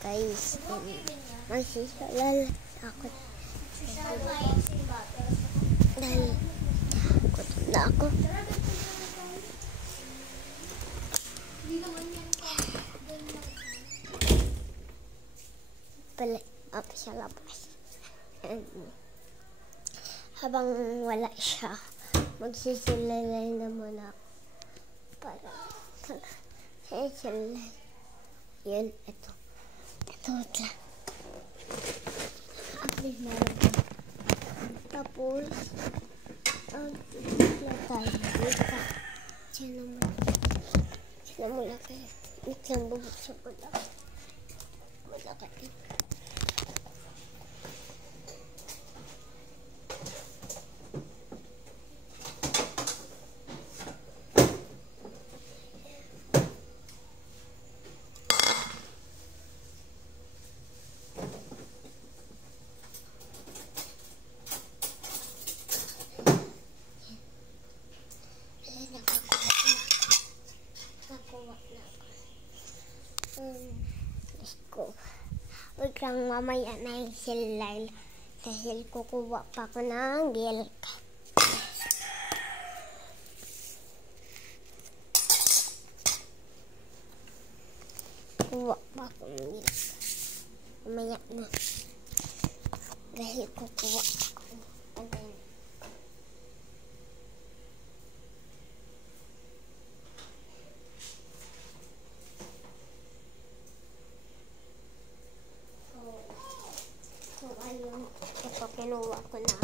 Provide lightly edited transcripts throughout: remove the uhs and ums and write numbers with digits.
guys, magsisalal ako dahil gutom na ako. Balik ako sa labas. And habang wala siya, magsisalalay naman ako para sisalay. Yun, ito lang. Update na lang. Tapos, tigla tayo dito. Siya mo lang kayo. Wait lang, bubuksan ko lang. Wala ka din. Let's go. Huwag lang mamaya na yung silay dahil kukuha pa ko ng milk. Kukuha pa ko ng milk. Mamaya na. Dahil kukuha pa ko. Ayun, ito kinuha ko na.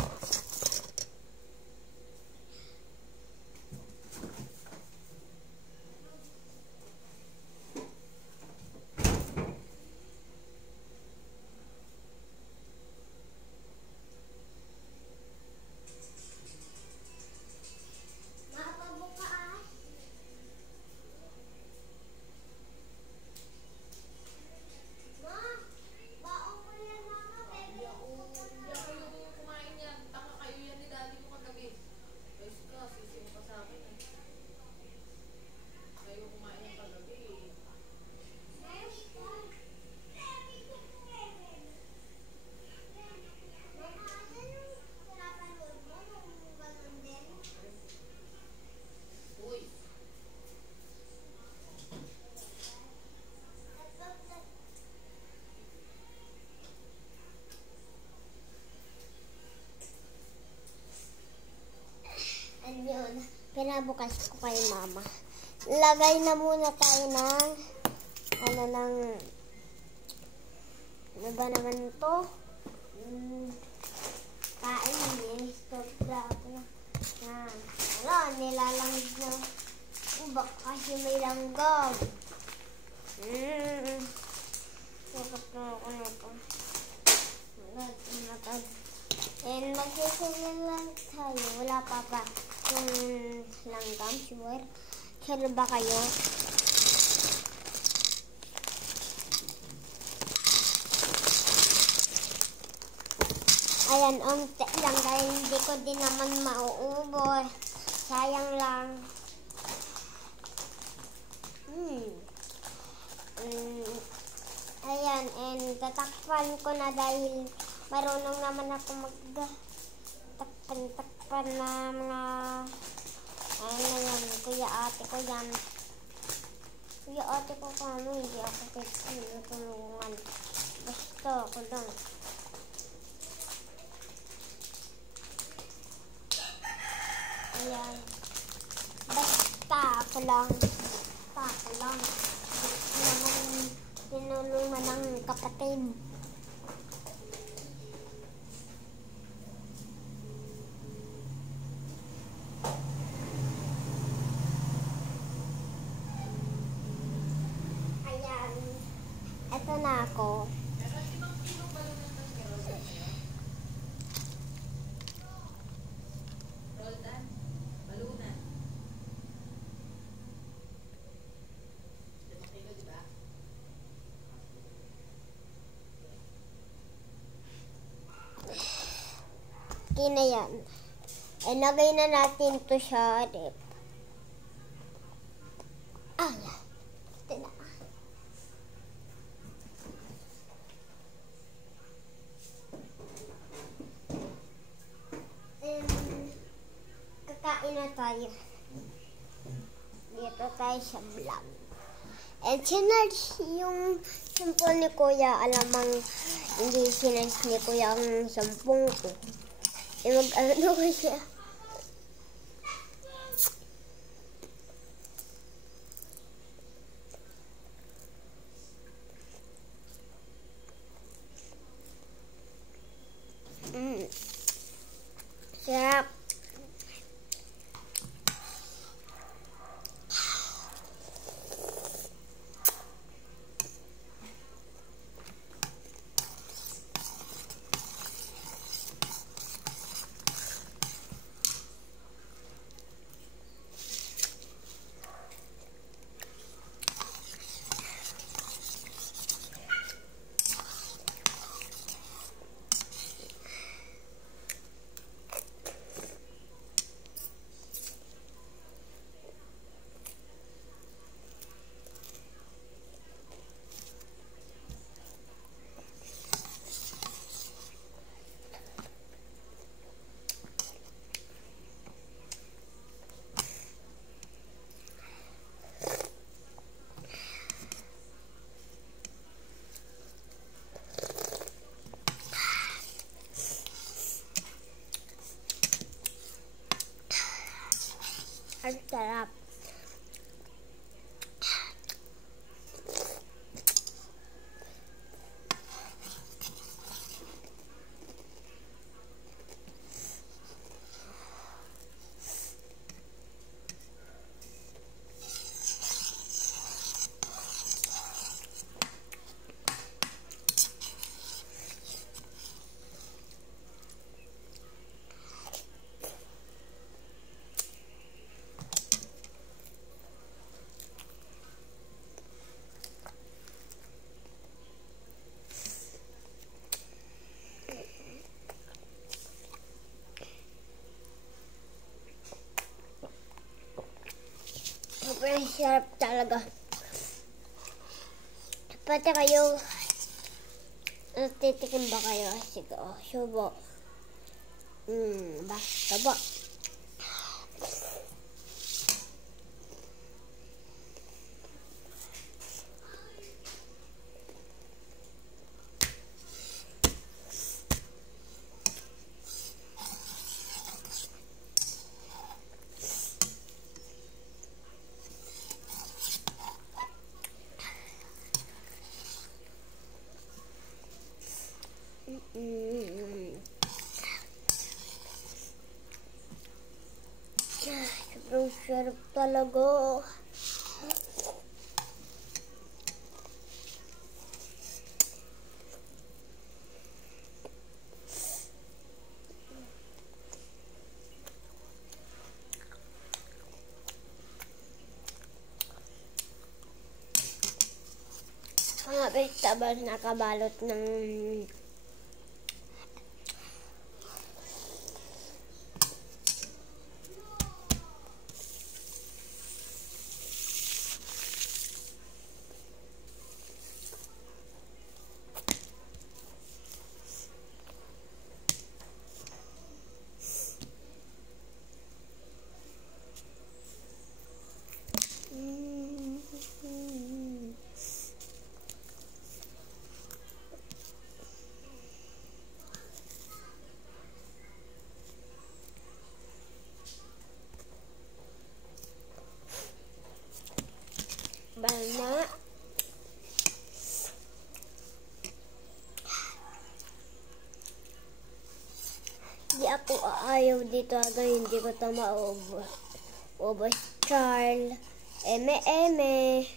Ayun, pinabukas ko kay mama. Lagay na muna tayo ng ano ba naman ito? Kain, stop na. Wala, nilalangid na. Baka kasi may langgam. Bakit na ako na ito? Matag. And magsisilal lang tayo. Wala pa ba yung langgam? Sure. Sure ba kayo? Ayan, unti lang dahil hindi ko din naman mauubos. Sayang lang. Ayan, and tatakpan ko na dahil marunong naman ako takpan na mga yan, kuya ate ko yan. Kuya ate ko kamo, hindi ako tinutulungan. Basta ako lang. Ayan. Basta ako lang. Naman tinulungan ng kapatid. Ayan. Eto na ako. Okay na yan. Ilagay na natin ito sa rep. Ito na. muna tayo. Dito tayo sa vlog. And sinarge yung cellphone ni Kuya. Alamang hindi sinarge ni Kuya ang sampung ko. Mag-ano ko siya. Sarap. Ang sarap. Sobrang sarap talaga. Pati kayo, titikim ba kayo? Sige, subo. Basta ba? Sobrang sarap talaga. Mga vegetables na kabalot ng bana. Di ako ayaw dito agad, hindi ko ito maubos. Ubos Charles. Eme. Eme.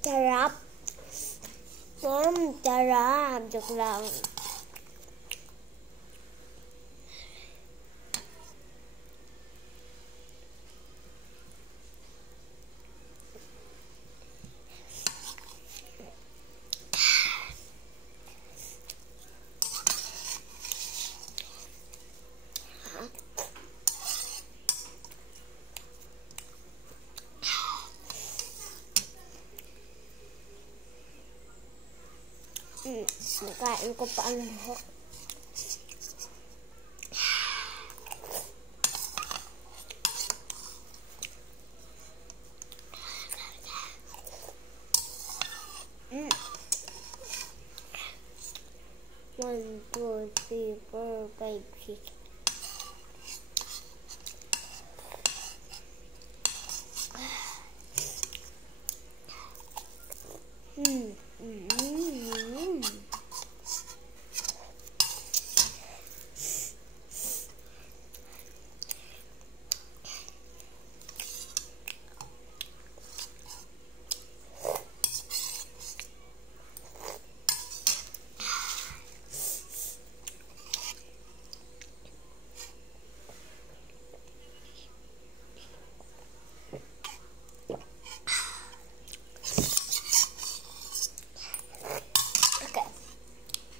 Sarap. Sarap. Joke lang. Nakain ko pa ang buhok. One, two, three, 4, 5, 6.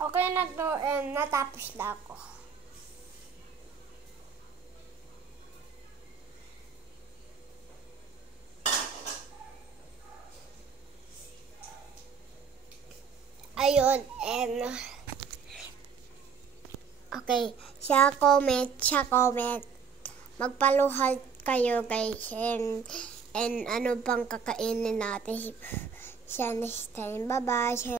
Okay na to, and natapos na ako. Ayun, and okay, sa comment. Magpaluhal kayo guys, and ano pang kakainin natin sa next time. Bye-bye.